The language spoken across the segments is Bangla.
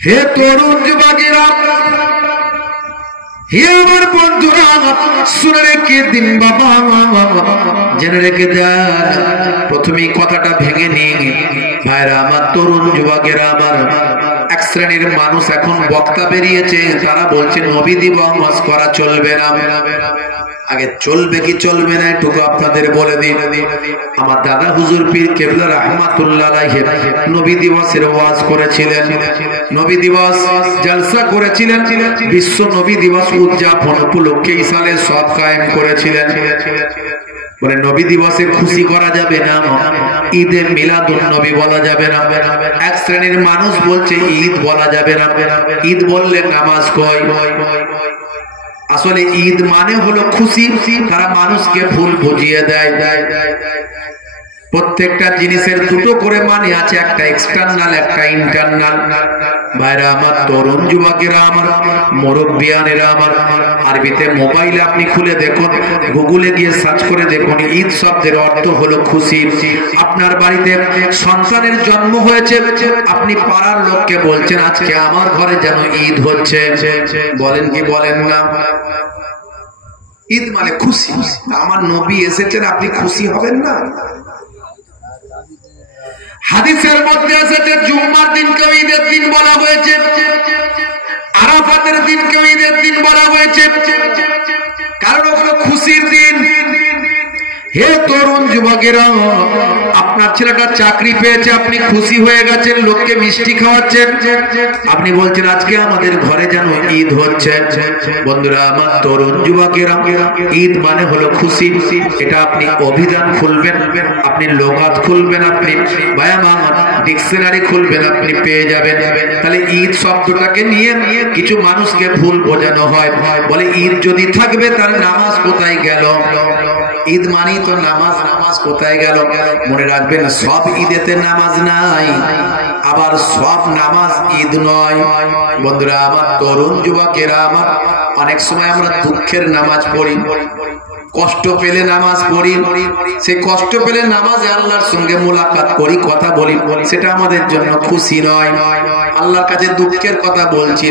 হে তরুণ যুবকেরা, হে আমার বন্ধুরা, শুনে রেখে দিন বাবা, জেনে রেখে দেন। প্রথমেই কথাটা ভেঙে নিন ভাইরা আমার, তরুণ যুবকেরা আমার। এক শ্রেণীর মানুষ এখন বক্তা বেরিয়েছে, তারা বলছে নবী দিবস করা চলবে না। আগে চলবে কি চলবে না এটুকু আপনাদের বলে দিন। আমার দাদা হুজুর পীর কেবলা রাহমাতুল্লাহ আলাইহি নবী দিবসের ওয়াজ করেছিলেন, নবী দিবস জলসা করেছিলেন, বিশ্ব নবী দিবস উদযাপন উপলক্ষে ইসালে সব কায়েম করেছিলেন। বলে নবী দিবসে খুশি করা যাবে না, ঈদে মিলাদুন নবী বলা যাবে না। এক শ্রেণীর মানুষ বলছে ঈদ বলা যাবে না, ঈদ বললে নামাজ কয়। আসলে ঈদ মানে হলো খুশি, তারা মানুষকে ভুল বুঝিয়ে দেয়। প্রত্যেকটা জিনিসের দুটো করে মানে আছে, একটা এক্সটার্নাল, একটা ইন্টারনাল। ভাইরা আমার, তরুণ যুবকেরা আমার, মুরব্বিয়ানেরা আমার, আরবিতে মোবাইলে আপনি খুলে দেখুন, গুগলে গিয়ে সার্চ করে দেখুন, ঈদ শব্দের অর্থ হলো খুশি। আপনার বাড়িতে সন্তানের জন্ম হয়েছে, আপনি পাড়ার লোককে বলছেন আজকে আমার ঘরে যেন ঈদ হচ্ছে, বলেন কি বলেন না? ঈদ মানে খুশি। আমার নবী এসেছেন, আপনি খুশি হবেন না? হাদিসের মধ্যে এসেছে জুম্মার দিনকেও ঈদের দিন বলা হয়েছে, আরাফাতের দিনকেও ঈদের দিন বলা হয়েছে, কারণ ওগুলো খুশির দিন। হে তরুণ যুবকেরা, আপনার ছেলেটা চাকরি পেয়েছে, আপনি খুশি হয়ে গেছেন, লোককে মিষ্টি খাওয়াচ্ছেন, আপনি বলছেন আজকে আমাদের ঘরে যেন ঈদ হচ্ছে। বন্ধুরা আমার, তরুণ যুবকেরা, ঈদ মানে হলো খুশি। এটা আপনি অভিধান খুলবেন, আপনি লোগাত খুলবেন, আপনি ডিকশনারি খুলবেন, আপনি পেয়ে যাবেন। তাহলে ঈদ শব্দটাকে নিয়ে কিছু মানুষকে ভুল বোঝানো হয়, বলে ঈদ যদি থাকবে তাহলে নামাজ কোথায় গেল? ঈদ মানেই তো নামাজ, নামাজ কোথায় গেল? মনে রাখবেন, সব ঈদেতে নামাজ নাই, আবার সব নামাজ ঈদ নয়। বন্ধুরা আমার, তরুণ যুবকেরা আমার, অনেক সময় আমরা দুঃখের নামাজ পড়ি, কষ্ট পেলে নামাজ পড়ি, সেই কষ্ট পেলে নামাজে আল্লাহর সঙ্গে মোলাকাত করি, কথা বলি, সেটা আমাদের জন্য খুশি নয়। আল্লাহর কাছে দুঃখের কথা বলছি,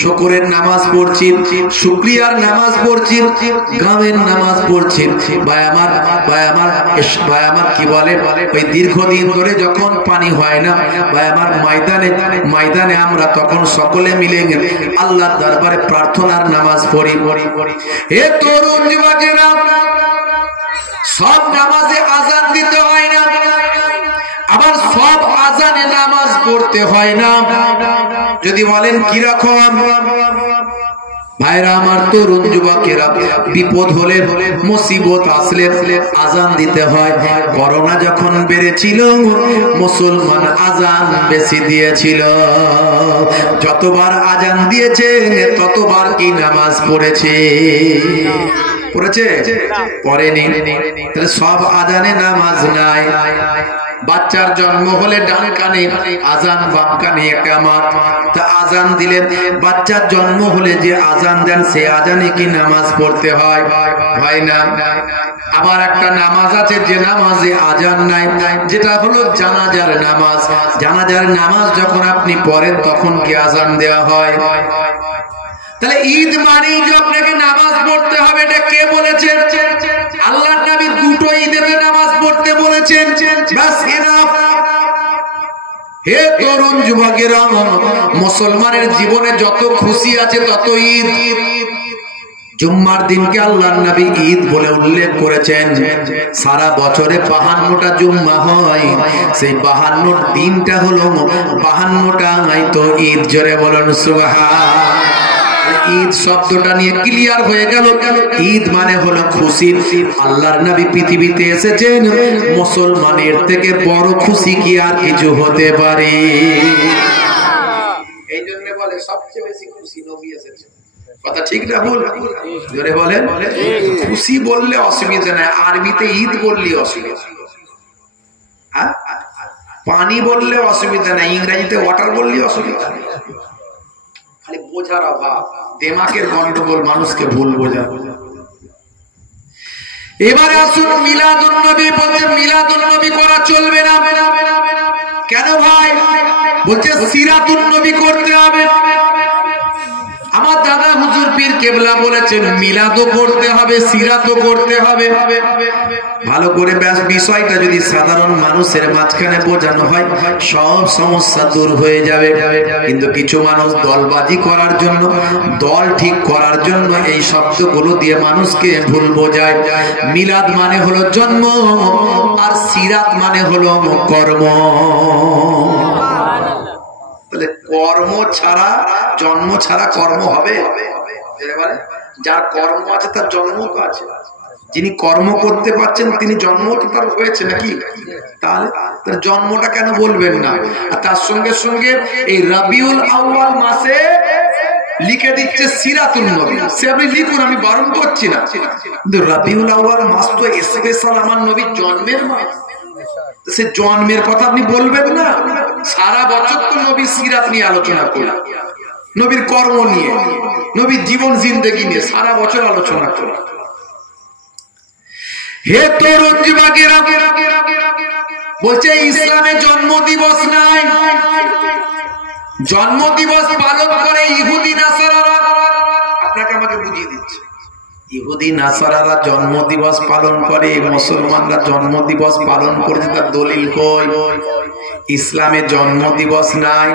শুকরের নামাজ পড়ছি, শুকরিয়ার নামাজ পড়ছি, গামের নামাজ পড়ছি। ভাই আমার, ভাই আমার, ভাই আমার কি বলে, ওই দীর্ঘদিন ধরে যখন পানি হয় না, ভাই আমার, ময়দানে আমরা তখন সকলে মিলে আল্লাহর দরবারে প্রার্থনার নামাজ পড়ি। হে তরুণ যুবকেরা, সব নামাজে আযান দিতে হয় না, আবার সব আযানে নামাজ পড়তে হয় না। যদি বলেন কি রকম? ভাইরা আমার, তরুণ যুবকেরা, বিপদ হলে, মুসিবত আসলে আযান দিতে হয়। করোনা যখন বেড়েছিল, মুসলমান আযান বেশি দিয়েছিল, যতবার আযান দিয়েছে ততবার কি নামাজ পড়েছে? পড়েছে? পড়েনি। তাহলে সব আযানে নামাজ নাই। বাচ্চার জন্ম হলে ডান কানে আযান, বাম কানে ইকামত। তা আযান দিলেন, বাচ্চার জন্ম হলে যে আযান দেন সে আযানে কি নামাজ পড়তে হয়? হয় না। আবার একটা নামাজ আছে যে নামাজে আযান নাই, যেটা হলো জানাজার নামাজ। জানাজার নামাজ যখন আপনি পড়েন তখন কি আযান দেওয়া হয়? তাহলে ঈদ মানেই যে আপনাকে নামাজ পড়তে হবে, এটা কে বলেছেন? আল্লাহর নবী দুটো ঈদের নামাজ পড়তে বলেছেন, বাস এনাফ। হে তরুণ যুবকেরা, মুসলমানের জীবনে যত খুশি আছে তত ঈদ। জুম্মার দিনকে আল্লাহর নবী ঈদ বলে উল্লেখ করেছেন। সারা বছরে 52টা জুম্মা হয়, সেই 52 দিনটা হলো 52টাই তো ঈদ। জোরে বলুন সুবহান। ঈদ শব্দটা নিয়ে ক্লিয়ার হয়ে গেল, ঈদ মানে হলো খুশি। আল্লাহর নবী পৃথিবীতে এসেছেন, মুসলমানের থেকে বড় খুশি কি আর কিছু হতে পারে? এই জন্য বলে সবচেয়ে বেশি খুশি নবী এসেছেন। কথা ঠিক না ভুল? জোরে বলেন। খুশি বললে অসুবিধা নাই, আরবিতে ঈদ বললে অসুবিধা। পানি বললে অসুবিধা নাই, ইংরেজিতে ওয়াটার বললে অসুবিধা নেই। খালি বোঝার অভাব, দিমাগের গন্ডগোল, মানুষকে ভুল বোঝা। এবারে আসুন মিলাদুন নবী। বলছে মিলাদুন নবী করা চলবে না। কেন ভাই? বলছে সিরাতুন নবী করতে হবে। কেবলা বলেছেন মিলাদও করতে হবে, সিরাতও করতে হবে। ভালো করে বিষয়টা যদি সাধারণ মানুষের মাঝখানে বোঝানো হয় সব সমস্যা দূর হয়ে যাবে। কিন্তু কিছু মানুষ দলবাজি করার জন্য, দল ঠিক করার জন্য এই শব্দগুলো দিয়ে মানুষকে ভুল বোঝায়। মিলাদ মানে হলো জন্ম, আর সিরাত মানে হলো কর্ম। তাহলে কর্ম ছাড়া, জন্ম ছাড়া কর্ম হবে? যার কর্ম আছে তার জন্ম তো আছে। যিনি কর্ম করতে পারছেন তিনি জন্ম তো তার হয়েছে নাকি? তাহলে তার জন্মটা কেন বলবেন না? আর তার সঙ্গে সঙ্গে এই রবিউল আউয়াল মাসে লিখে দিচ্ছে সিরাতুন নবী। সে আপনি লিখুন, আমি বারণ করছি না, কিন্তু রবিউল আউয়াল মাস তো স্পেশাল আমার নবীর জন্মের মাস। সে জন্মের কথা আপনি বলবেন না? সারা বছর তো নবীর সিরাত নিয়ে আলোচনা করি, নবীর কর্ম নিয়ে, নবীর জীবন জিন্দেগি নিয়ে সারা বছর আলোচনা করি। হে তরুণ যুবকেরা, বলছে ইসলামে জন্ম দিবস নাই, জন্ম দিবস পালন করে ইহুদি নাসারারা। আপনাকে আমাকে বুঝিয়ে দিচ্ছে, ইহুদি নাসারারা জন্ম দিবস পালন করে, মুসলমানরা জন্ম দিবস পালন করছে, তার দলিল কই? ইসলামে জন্ম দিবস নাই।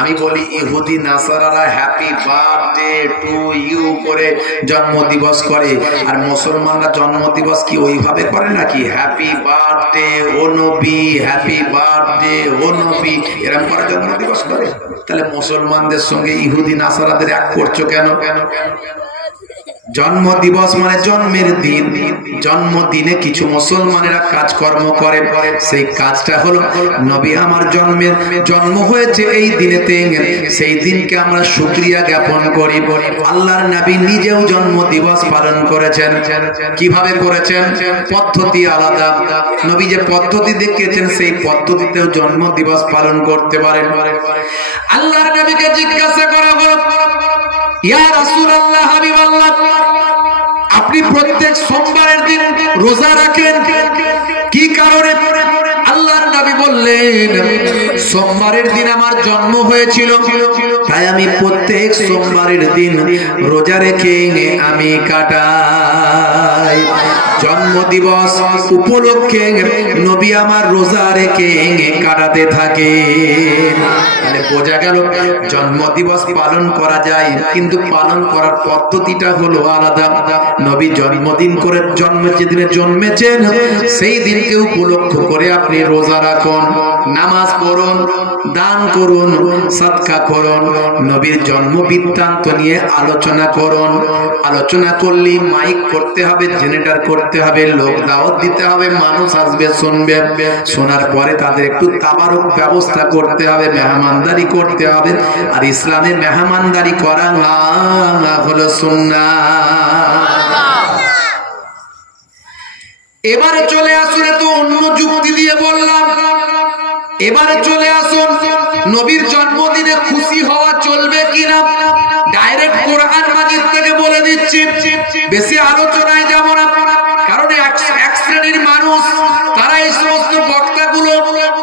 আমি বলি ইহুদি নাসারারা হ্যাপি বার্থডে টু ইউ করে জন্ম দিবস করে, আর মুসলমানরা জন্ম দিবস কি ওইভাবে করে নাকি? হ্যাপি বার্থডে ও নবী, হ্যাপি বার্থডে ও নবী, এরকম করে জন্ম দিবস করে। তাহলে মুসলমানদের সঙ্গে ইহুদি নাসারাদের এক করছো কেন? জন্ম দিবস মানে জন্মের দিন। জন্মদিনে কিছু মুসলমানেরা কাজকর্ম করে, সেই কাজটা হলো নবী আমার জন্ম হয়েছে এই দিনেতে, সেই দিনকে আমরা শুকরিয়া জ্ঞাপন করি। আল্লাহর নবী নিজেও জন্ম দিবস পালন করেছেন। কিভাবে করেছেন? পদ্ধতি আলাদা। নবী যে পদ্ধতি দেখিয়েছেন সেই পদ্ধতিতেও জন্ম দিবস পালন করতে পারেন। আল্লাহর নবীকে জিজ্ঞাসা করা হলো, ইয়া রাসূলুল্লাহ, হাবিবাল্লাহ, আপনি প্রত্যেক সোমবারের দিন রোজা রাখেন, কি কারণে? আল্লাহর নবী বললেন, সোমবারের দিন আমার জন্ম হয়েছিল, তাই আমি প্রত্যেক সোমবারের দিন রোজা রেখে আমি কাটাই। জন্ম দিবস উপলক্ষে নবী আমার রোজা রেখে কাটাতে থাকে। তাহলে বোঝা গেল জন্ম দিবস পালন করা যায়, কিন্তু পালন করার পদ্ধতিটা হলো আলাদা। নবী জন্মদিন করে, যেদিনে জন্মেছেন সেই দিনকে উপলক্ষ করে আপনি রোজা রাখুন, নামাজ পড়ুন, দান করুন, সাদকা করুন, নবীর জন্ম বৃত্তান্ত নিয়ে আলোচনা করুন। আলোচনা করলে মাইক করতে হবে, জেনারেটর করতে হবে, লোক দাওয়াত দিতে হবে, মানুষ আসবে, শুনবে, শোনার পরে তাদের একটু তাবারক ব্যবস্থা করতে হবে, মেহমানদারি করতে হবে। আর ইসলামে মেহমানদারি করা হলো সুন্নাহ। এবারে চলে আসুন, তো অন্য যুক্তি দিয়ে বললাম, এবারে চলে আসুন নবীর জন্মদিনে খুশি হওয়া চলবে কিনা। ডাইরেক্ট কোরআন মাজিদ থেকে বলে দিচ্ছি, বেশি আলোচনায় যাব না, কারণ এক শ্রেণীর মানুষ তারা এই সমস্ত বক্তাগুলো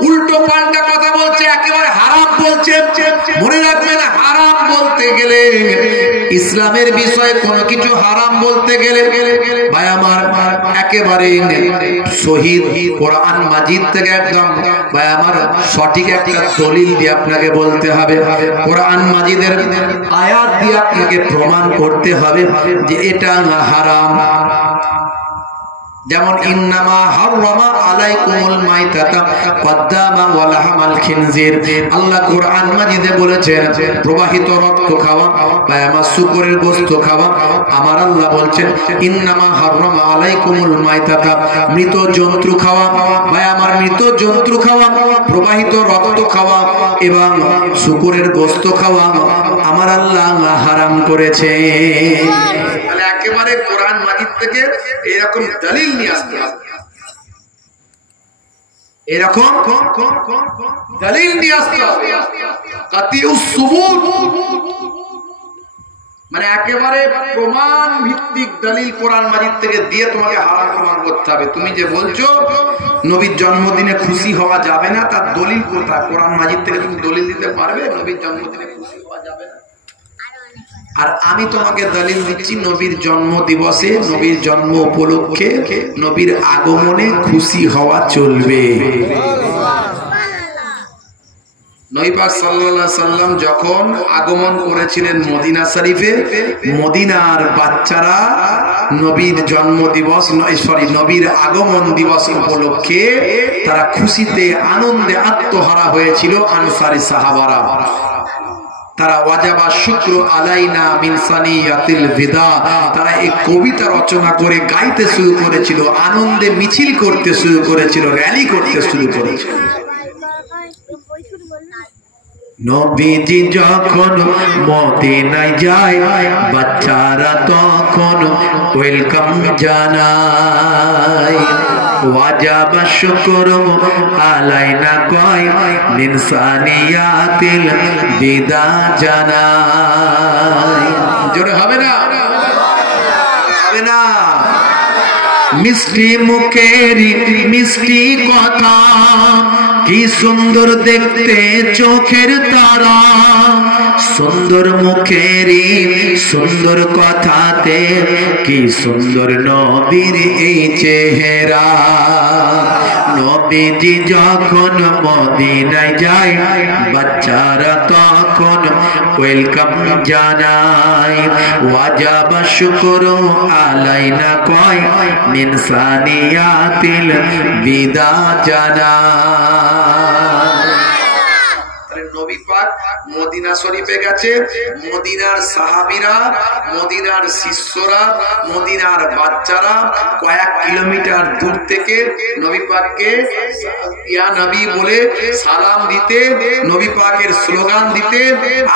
উল্টো পাল্টা কথা বলছে, একেবারে হারাম বলছে। মনে রাখবেন, হারাম বলতে গেলে, ইসলামের বিষয়ে কোনো কিছু হারাম বলতে গেলে ভাই আমার একেবারে শহীদ কোরআন মাজিদ থেকে একদম ভাই আমার সঠিক একটা দলিল দিয়ে আপনাকে বলতে হবে, কোরআন মাজিদের আয়াত দিয়ে আপনাকে প্রমাণ করতে হবে যে এটা হারাম। যেমন ইন্নামা হারামা আলাইকুমুল মাইতাতা ওয়াদ-দামা ওয়া লাহমাল খিনজির, আল্লাহ কোরআন মাজিদে বলেছেন প্রবাহিত রক্ত খাওয়া বা আমার শুকরের গোশত খাওয়া। আমার আল্লাহ বলছেন ইন্নামা হারামা আলাইকুমুল মাইতাতা, মৃত জন্তু খাওয়া বা আমার মৃত জন্তু খাওয়া, প্রবাহিত রক্ত খাওয়া এবং শুকরের গোশত খাওয়া আমার আল্লাহ হারাম করেছে। তাহলে একেবারে কোরআন মাজিদ থেকে এরকম দলিল নিয়ে আসতে হবে, এরকম দলিল নিয়ে আসতে হবে। কাতিউস সুবুত মানে একেবারে প্রমাণ ভিত্তিক দলিল কোরআন মাজিদ থেকে দিয়ে তোমাকে হারাম প্রমাণ করতে হবে। তুমি যে বলছো নবীর জন্মদিনে খুশি হওয়া যাবে না, তার দলিল কোথায়? কোরআন মাজিদ থেকে তুমি দলিল দিতে পারবে নবীর জন্মদিনে খুশি হওয়া যাবে না? আর আমি তোমাকে দলিল দিচ্ছি, নবীর জন্ম দিবসে, নবীর জন্ম উপলক্ষে, নবীর আগমনে খুশি হওয়া চলবে। নবী পাক সাল্লাল্লাহু আলাইহি সাল্লাম যখন আগমন করেছিলেন মদিনা শরীফে, মদিনার বাচ্চারা নবীর জন্ম দিবস নবীর আগমন দিবস উপলক্ষে তারা খুশিতে আনন্দে আত্মহারা হয়েছিল। আনসারী সাহাবারা তারা ওয়াজাবা শুকরু আলাইনা মিন সানিয়াতিল বিদা, তারা এই কবিতা রচনা করে গাইতে শুরু করেছিল, আনন্দে মিছিল করতে শুরু করেছিল, র্যালি করতে শুরু করেছিল। নবীজি যখন মদিনায় যায় বাচ্চারা তখন ওয়েলকাম জানায়। ওয়াজাবা শুকরু আলাইনা কয় মিন সানিয়াতিল বিদা জানায়। জোরে হবে না? হবে না? মিষ্টি মুখেরি মিষ্টি কথা, কি সুন্দর দেখতে চোখের তারা, সুন্দর মুখেরি সুন্দর কথাতে কি সুন্দর নবীর এই চেহারা। নবীজি যখন মদিনায় যায় বাচ্চারা তখন ওয়েলকাম জানায়। ওয়াজাবা শুকরু আলাইনা কয় মিন সানিয়াতিল বিদা জানায়। নবী পাক মদিনা শরীফে গেছে, মদিনার সাহাবীরা, মদিনার শিষ্যরা, মদিনার বাচ্চারা কয়েক কিলোমিটার দূর থেকে নবী পাককে ইয়া নবী বলে সালাম দিতে, নবী পাকের স্লোগান দিতে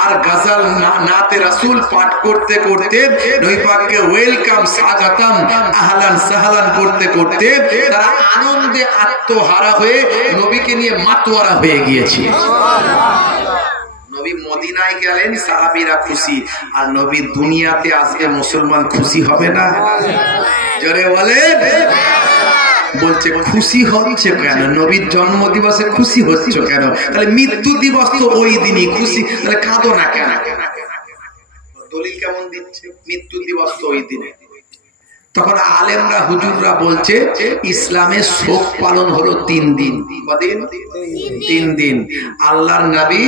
আর গজল নাতে রাসূল পাঠ করতে করতে নবী পাককে ওয়েলকাম স্বাগতম আহলান সাহলান করতে করতে তারা আনন্দে আত্মহারা হয়ে নবীকে নিয়ে মাতোয়ারা হয়ে গিয়েছে। নবী মদিনায় গেলেন, সাহাবীরা খুশি, আর নবী দুনিয়াতে আসবে মুসলমান খুশি হবে না? জোরে বলেন। বলছে খুশি হচ্ছে কেন? নবীর জন্ম দিবসে খুশি হচ্ছে কেন? তাহলে মৃত্যু দিবস তো ওই দিনই খুশি, তাহলে কাঁদো না কেন? দলিল কেমন দিচ্ছে? মৃত্যু দিবস তো ওই দিনে। তখন আলেমরা হুজুররা বলছে ইসলামের শোক পালন হলো 3 দিন। কদিন? 3 দিন। আল্লাহর নবী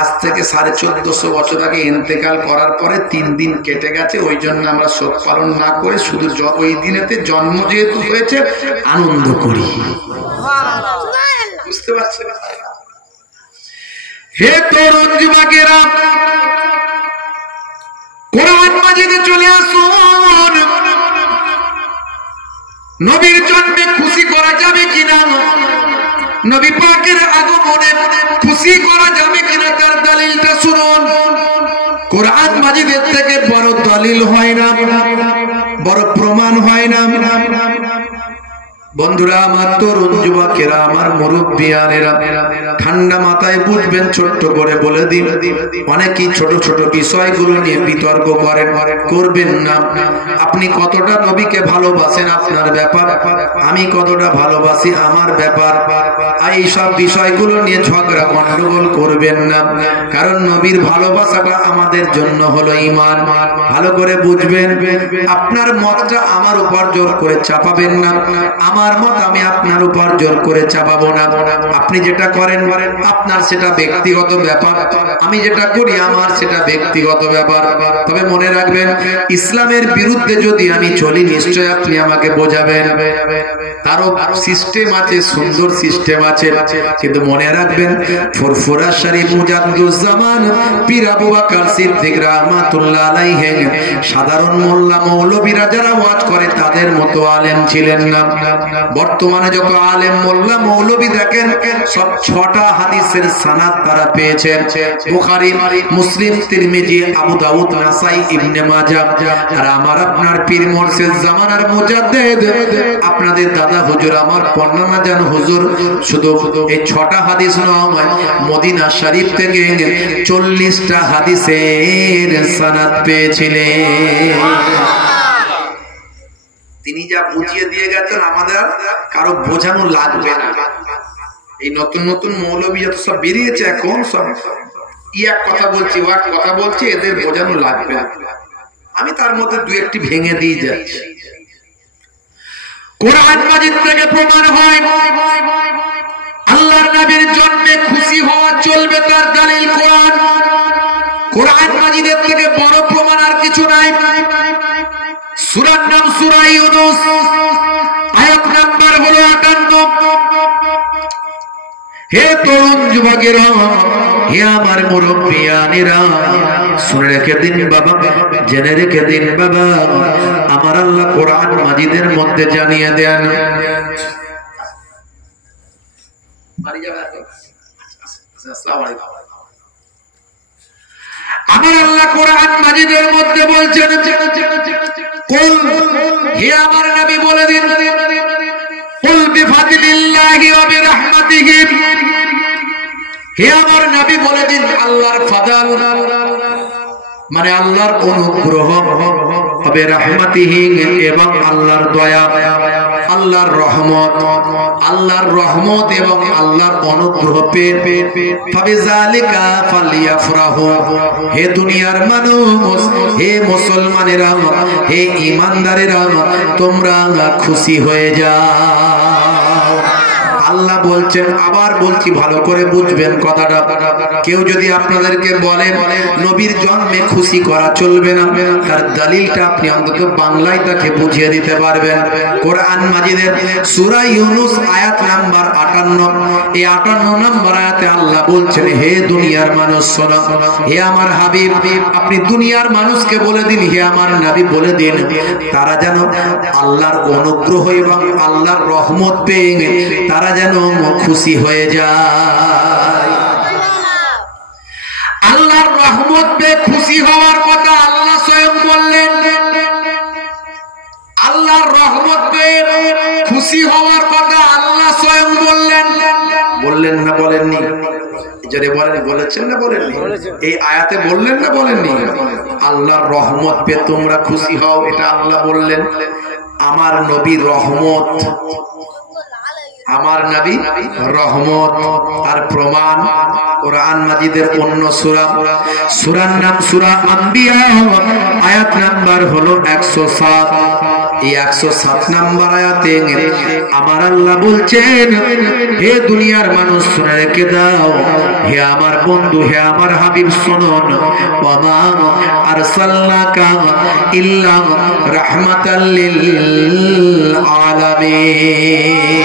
আজ থেকে 1450 বছর আগে ইন্তেকাল করার পরে 3 দিন কেটে গেছে, ওই জন্য আমরা শোক পালন না করে শুধু ওই দিনেতে জন্ম যেহেতু হয়েছে আনন্দ করি। বুঝতে পারছেন? হে তরুণ যুবকেরা, কোরআন মাজিদে চলে আসুন। নবীর জন্মে খুশি করা যাবে কিনা, নবী পাকের আগমনে খুশি করা যাবে কিনা তার দলিলটা শুনুন। কোরআন মাজিদের থেকে বড় দলিল হয় না, বড় প্রমাণ হয় না। বন্ধুরা আমার, তরুণ যুবকেরা, আমার মুরব্বিয়ানেরা, ঠান্ডা মাথায় বুঝবেন, ছোট্ট করে বলে দিন, অনেকেই ছোট ছোট বিষয়গুলো নিয়ে বিতর্ক করেন, করবেন না। আপনি কতটা নবীকে ভালোবাসেন আপনার ব্যাপার, আমি কতটা ভালোবাসি আমার ব্যাপার। এই সব বিষয়গুলো নিয়ে ঝগড়া গন্ডগোল করবেন না, কারণ নবীর ভালোবাসাটা আমাদের জন্য হলো ঈমান। ভালো করে বুঝবেন, আপনার মতটা আমার উপর জোর করে চাপাবেন না, আমার মত আমি আপনার উপর জোর করে চাপাবো না। আপনি যেটা করেন আপনার সেটা ব্যক্তিগত ব্যাপার, আমি যেটা করি আমার সেটা ব্যক্তিগত ব্যাপার। তবে মনে রাখবেন, ইসলামের বিরুদ্ধে যদি আমি চলি নিশ্চয় আপনি আমাকে বোঝাবেন। তারও সিস্টেম আছে, সুন্দর সিস্টেম আছে, কিন্তু মনে রাখবেন ফুরফুরা শরীফ মুজাদ্দুজ্জামান পীর আবু বকর সিদ্দিক রাহমাতুল্লাহ আলাইহি সাধারণ মোল্লা মৌলবীরা যারা ওয়াজ করে তাদের মতো আলেম ছিলেন না। বর্তমানে যত আলেম মোল্লা মৌলবী দেখেন সব 6টা হাদিসের সনদ তারা পেয়েছেন, বুখারী, মুসলিম, তিরমিজি, আবু দাউদ, নাসাই, ইবনে মাজাহ। আর আমার আপনার পীর মুর্শিদ জামানার মুজাদ্দিদ আপনাদের দাদা হুজুর আমার পন্না জান হুজুর শুধু এই 6টা হাদিস নয়, মদিনা শরীফ থেকে 40টা হাদিসের সনদ পেয়েছিলেন। তিনি যা বুঝিয়ে দিয়ে গেছেন আমাদের কারো বোঝানো লাগবে না। এই নতুন নতুন মৌলবী যত সব বেরিয়েছে এখন, সব এক কথা বলছি ও এক কথা বলছি, এদের বোঝানো লাগবে। আমি তার মধ্যে দু একটি ভেঙে দিয়ে যাচ্ছি। কোরআন মাজিদ থেকে প্রমাণ হয় আল্লাহর নবীর জন্মে খুশি হওয়া চলবে, তার দলিল কোরআন। কোরআন মাজিদের থেকে বড় প্রমাণ আর কিছু নাই। সূরার নাম সূরা ইউনূস, আয়াত নাম্বার হলো 58। হে তরুণ যুবকেরা, হে আমার মুরব্বিয়ানেরা, শুনে রেখে দিন বাবা, জেনে রেখে দিন বাবা, আমার আল্লাহ কোরআন মাজিদের মধ্যে জানিয়ে দেন। আমার আল্লাহ কোরআন মাজিদের মধ্যে বলছেন, কুল, হে আমার নবী বলে দিন, কুল বিফাদলিল্লাহি ওয়া বিরহমাতিহি, হে আমার নবী বলে দিন আল্লাহর ফাদল মানে আল্লাহর অনুগ্রহ, হবে রাহমাতিহি এবং আল্লাহর দয়া, আল্লাহর রহমত, আল্লাহর রহমত এবং আল্লাহর অনুগ্রহ পেয়ে ফাবিযালিকা ফালিয়াফরাহু, হে দুনিয়ার মানুষ, হে মুসলমানেরা, হে ঈমানদারেরা, তোমরা খুশি হয়ে যাও। আল্লাহ বলছেন, আবার বলছি ভালো করে বুঝবেন কথাটা। কেউ যদি আপনাদেরকে বলে নবীর জন্মে খুশি করা চলবে না, তার দলিলটা আপনি অন্তত বাংলায় তাকে বুঝিয়ে দিতে পারবেন। কোরআন মাজিদের সূরা ইউনূস আয়াত নাম্বার 58, এই 58 নম্বর আয়াতে আল্লাহ বলছেন, হে দুনিয়ার মানুষ শোনো, হে আমার হাবিব, আপনি দুনিয়ার মানুষকে বলে দিন, হে আমার নবী বলে দিন, তারা যেন আল্লাহর অনুগ্রহ এবং আল্লাহর রহমত পেয়ে তারা যেন খুশি হয়ে যায়। আল্লাহর রহমত পেয়ে খুশি হওয়ার কথা আল্লাহ স্বয়ং বললেন। আল্লাহর রহমত পেয়ে খুশি হওয়ার কথা আল্লাহ স্বয়ং বললেন। বললেন না বলেননি? জোরে বলেন, বলেছেন না বলেননি? এই আয়াতে বললেন না বলেননি? আল্লাহর রহমত পেয়ে তোমরা খুশি হও, এটা আল্লাহ বললেন। আমার নবী রহমত, আমার নবী রহমত। আর প্রমাণ কোরআন মাজিদের অন্য সূরা, সূরার নাম সূরা আম্বিয়া, আয়াত নাম্বার হলো 107। এই 107 নাম্বার আয়াতে আমার আল্লাহ বলছেন, হে দুনিয়ার মানুষ শুনে রেখে দাও, হে আমার বন্ধু, হে আমার হাবিব শুনুন, ওয়া মা আরসালনাকা ইল্লা রাহমাতাল লিল আলামিন।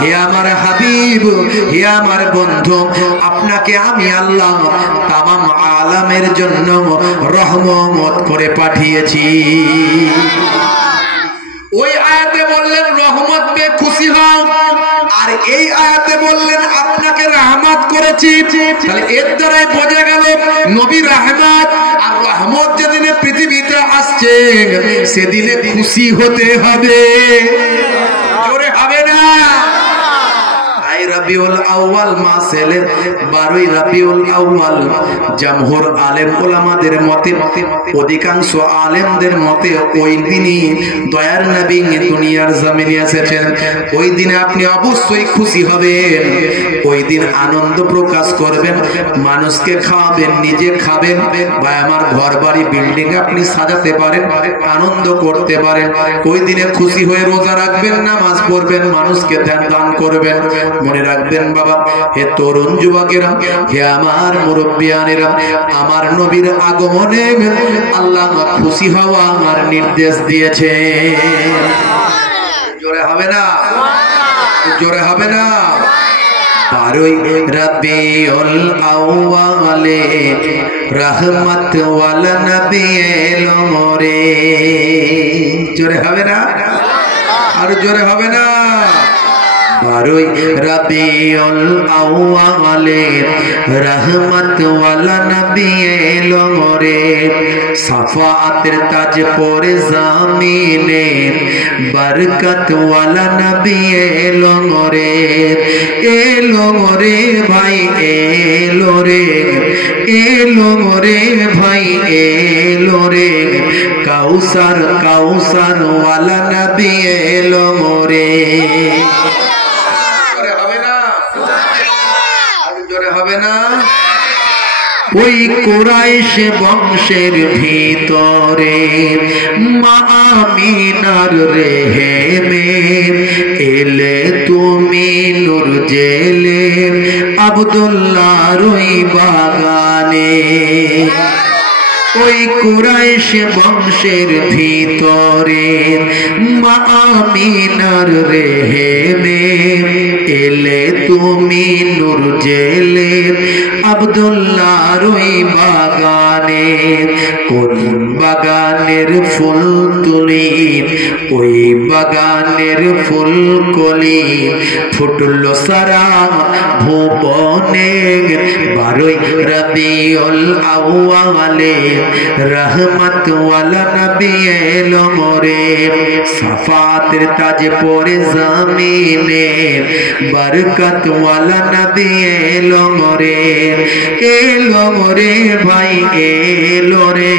হে আমার হাবিব, হে আমার বন্ধু, আপনাকে আমি আল্লাহ তামাম আলামের জন্য রহমত করে পাঠিয়েছি। ওই আয়াতে বললেন রহমত পেয়ে খুশি হও, আর এই আয়াতে বললেন আপনাকে রহমত করেছি। তাহলে এর দ্বারাই বোঝা গেল নবী রহমত, আর রহমত যেদিনে পৃথিবীতে আসছে সেদিনে খুশি হতে হবে, জোরে হবে না। রবিউল আউয়াল মাসের 12ই রবিউল আউয়াল জমহুর আলেম ওলামাদের মতে, অধিকাংশ আলেমদের মতে ওই দিনই দয়ার নবী দুনিয়ার জমিনে এসেছেন। ওই দিনে আপনি অবশ্যই খুশি হবেন, ওই দিন আনন্দ প্রকাশ করবেন, মানুষকে খাওয়াবেন, নিজে খাবেন। ভাই আমার, ঘর বাড়ি বিল্ডিং আপনি সাজাতে পারেন, আনন্দ করতে পারেন। ওই দিনে খুশি হয়ে রোজা রাখবেন, নামাজ পড়বেন, মানুষকে দান করবেন। মনে রাখবেন বাবা, হে তরুণ যুবকেরা, হে আমার মুরব্বিয়ানেরা, আমার নবীর আগমনে আল্লাহ খুশি হওয়া আমার নির্দেশ দিয়েছে। জোরে হবে না? জোরে হবে না? 12ই রবিউল আউয়ালে রহমত ওয়ালা নবী এলো রে। জোরে হবে না? আর জোরে হবে না? 12ই রবিউল আউয়ালে রহমত ওয়ালা নবী এলো রে। সাফাতের তাজ পরে জামিনে বরকত ওয়ালা নবী এলো রে। এলো রে ভাই, এলো রে, এলো রে ভাই, এলো রে। কাউসার, কাউসার ওয়ালা নবী এলো রে। জোরে হবে না? ওই কুরাইশ বংশের ভিতরে মা আমিনার রেহেমে এলে তুমি নূর জেলে আব্দুল্লাহর ওই বাগানে। ওই কুরাইশ বংশের ভিতরে মা আমিনার রেহেমে এলে তুমি নূর জেলে আব্দুল্লাহর ওই বাগানে। কোন বাগানের ফুল তুলি ওই বাগানের ফুল কলি ফুটলো সারা ভুবনে। 12 রবিউল আউয়ালে রহমত ওয়ালা নবী এলো মোরে সাফাতের তাজ পরে জমিনে বরকত ওয়ালা নবী এলো মোরে। এলো মোরে ভাই এলো রে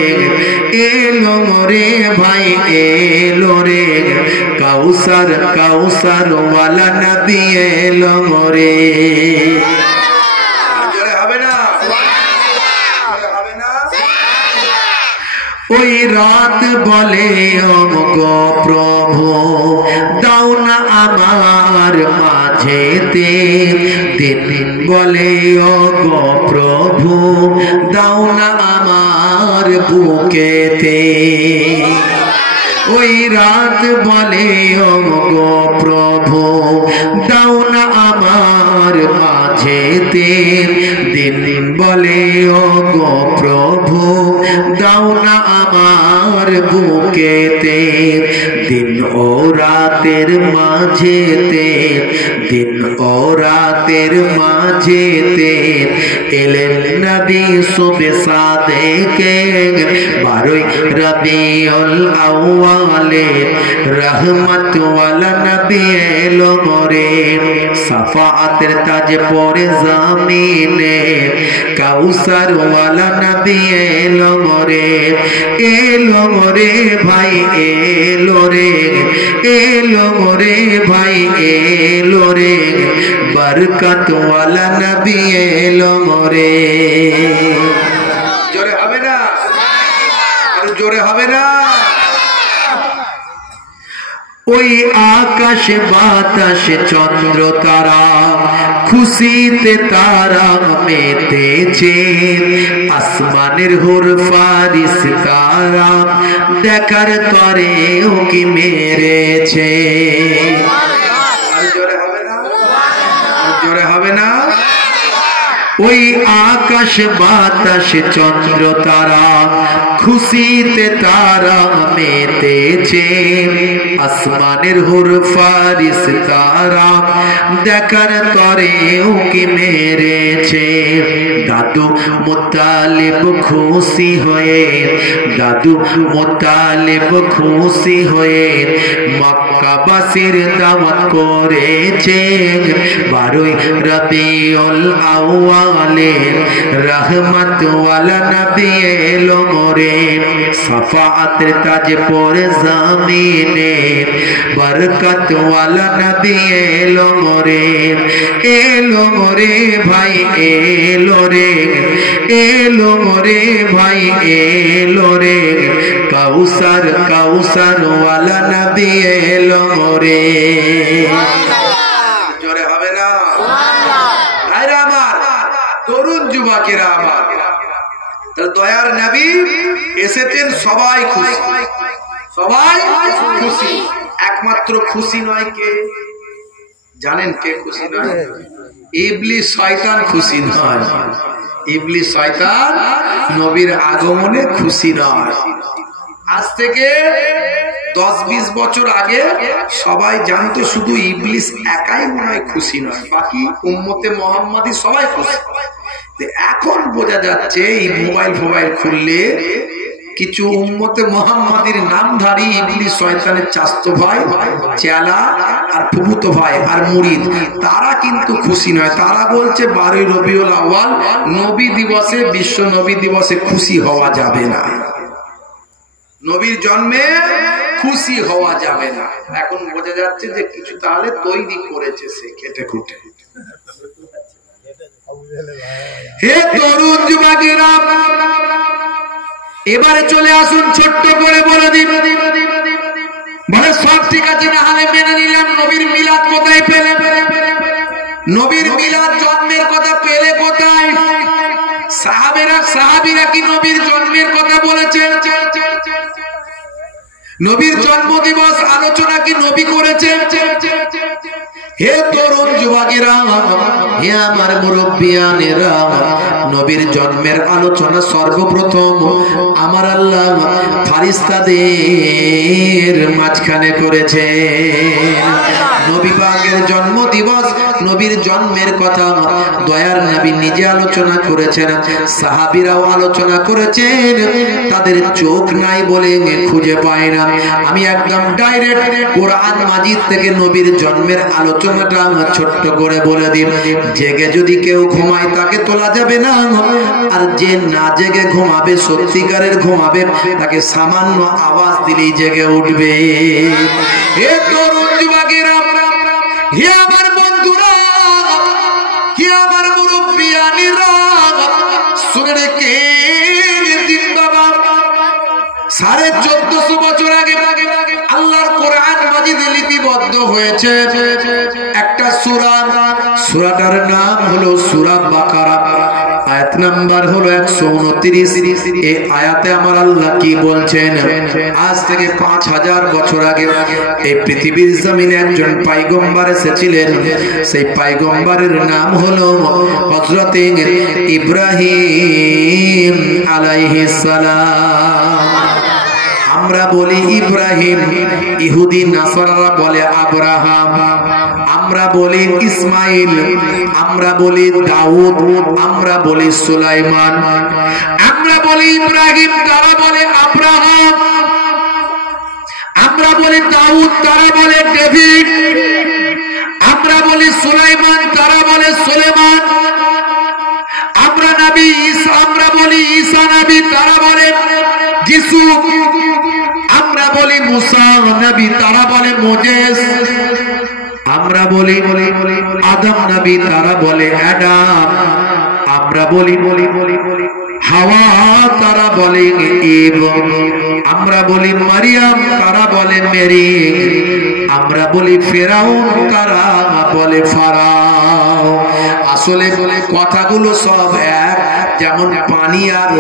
এলো মোরে ভাই এলো রে কাউসার কাউসার ওয়ালা নবী এলো মোরে। ওই রাত বলে গো প্রভু দাও না আমার মাঝেতে। দিন বলে গো প্রভু দাও না আমার বুকেতে। ওই রাত বলে গো প্রভু দাও না আমার মাঝেতে। দিন বলে গো প্রভু দাও না আমার বুকেতে। দিন ও রাতের মাঝেতে দিন ও রাতের মাঝেতে এলেন নবী সুবে সাদেকে। 12 রবিউল আউয়ালে রহমত ওয়ালা নবী এলো মোরে সাফাতের তাজ পরে জমিনে কাউসার ওয়ালা নবী এলো মোরে। এলো মোরে ভাই এলো রে এলো মোরে ভাই এলো রে বরকত ওয়ালা নবী এলো মোরে। জোরে হবে না আর জোরে হবে না। ওই আকাশ বাতাস চন্দ্র তারা খুশিতে তারা মেতেছে। আসমানের হুর ফারিস তারা দেখার তরে ও কি মেরেছে। জোরে হবে না জোরে হবে না। ওই আকাশ বাতাস চন্দ্র তারা খুশিতে তারা মেতেছে। আসমানের হুর ফারিস তারা দেখার তরে ওকে মেরেছে। দাদু মুতালিব খুশি হয়ে দাদু মুতালিব খুশি হয়ে মক্কাবাসীর দাওয়াত করেছে। 12 রবিউল আউয়ালে রহমত ওয়ালা নবী এলো মোরে সাফাতের তাজ পরে জমিনে বরকত ওয়ালা নবী এলো মোরে। এলো মোরে ভাই এলো রে এলো মোরে ভাই এলো রে কাউসার কাউসার ওয়ালা নবী এলো মোরে। জোরে হবে না। আরে আমার তরুণ যুবকেরা আমার দয়ার নবী এসেছেন সবাই খুশি সবাই খুশি। একমাত্র খুশি নয় কে জানেন কে খুশি নয়? ইবলিস শয়তান খুশি নয়। ইবলিস শয়তান নবীর আগমনে খুশি নয়। আজ থেকে 10-20 বছর আগে সবাই জানতো শুধু ইবলিস একাই মনে হয় খুশি নয়, বাকি উম্মতে মুহাম্মাদি সবাই খুশি। এখন বোঝা যাচ্ছে এই মোবাইল ফোবাইল খুললে কিছু উম্মতে মুহাম্মাদির নামধারী ইবলিস শয়তানের চাচতো ভাই চেলা আর ফুফুতো ভাই আর মুরিদ তারা কিন্তু খুশি নয়। তারা বলছে 12 রবিউল আউয়াল নবী দিবসে বিশ্ব নবী দিবসে খুশি হওয়া যাবে না, নবীর জন্মে খুশি হওয়া যাবে না। এখন বোঝা যাচ্ছে যে কিছু তাহলে তৈরি করেছে সে খেটে খুঁটে। হে তরুণ যুবকেরা, এবারে চলে আসুন, ছোট্ট করে বলে দিন। বলে সব ঠিক আছে, না হলে মেনে নিলাম। নবীর মিলাদ কোথায় পেলে? নবীর মিলাদ জন্মের কথা পেলে কোথায়? সাহাবীরা কি নবীর জন্মের কথা বলেছে? নবীর জন্মদিবস আলোচনা কি নবী করেছে? হে তরুণ যুবকেরা, হে আমার মুরব্বিয়ানেরা, নবীর জন্মের আলোচনা সর্বপ্রথম আমার আল্লাহ ফারিস্তাদের মাঝখানে করেছে। নবী পাকের জন্ম দিবস, নবীর জন্মের কথা দয়ার নবী নিজে আলোচনা করেছেন, সাহাবীরাও আলোচনা করেছেন। তাদের চোখ নাই বলে খুঁজে পায় না। আমি একদম ডাইরেক্ট কোরআন মাজিদ থেকে নবীর জন্মের আলোচনাটা ছোট্ট করে বলে দিন। জেগে যদি কেউ ঘুমায় তাকে তোলা যাবে না, আর যে না জেগে ঘুমাবে, সত্যিকারের ঘুমাবে, তাকে সামান্য আওয়াজ দিলেই জেগে উঠবে। হে তরুণ যুবকেরা, হে আমার বন্ধুরা, হে আমার মুরব্বিয়ানেরা, শুনে রেখে দিন বাবা, 1450 বছর আগে আল্লাহর কোরআন মাজিদে লিপিবদ্ধ হয়েছে একটা সূরা। সূরাটার নাম হলো সূরা বাকারা। আয়াত নাম্বার হলো 129। এই আয়াতে আমার আল্লাহ কি বলছেন? আজ থেকে 5000 বছর আগে এই পৃথিবীর জমিনে একজন পয়গম্বর এসেছিলেন। সেই পয়গম্বরের নাম হলো হযরত ইব্রাহিম আলাইহিস সালাম। আমরা বলি ইব্রাহিম, ইহুদি নাসারারা বলে আব্রাহাম। আমরা বলি ইসমাইল, আমরা বলি দাউদ, আমরা বলি সুলাইমান। আমরা বলি ইব্রাহিম, তারা বলে আব্রাহাম। আমরা বলি দাউদ, তারা বলে ডেভিড। আমরা বলি সুলাইমান, তারা বলে সুলেমান। আমরা নবী ঈসা, আমরা বলি ঈসা নবী, তারা বলে যিশু। আমরা বলি মুসা নবী, তারা বলে মোজেস। আমরা বলি আদম নবী, তারা বলে অ্যাডাম। আমরা বলি হাওয়া, তারা বলে ঈব। আমরা বলি মারিয়াম, তারা বলে মেরি। আমরা বলি ফেরাউন, তারা বলে ফারাও। আসলে কথাগুলো সব এক, যেমন পানি আর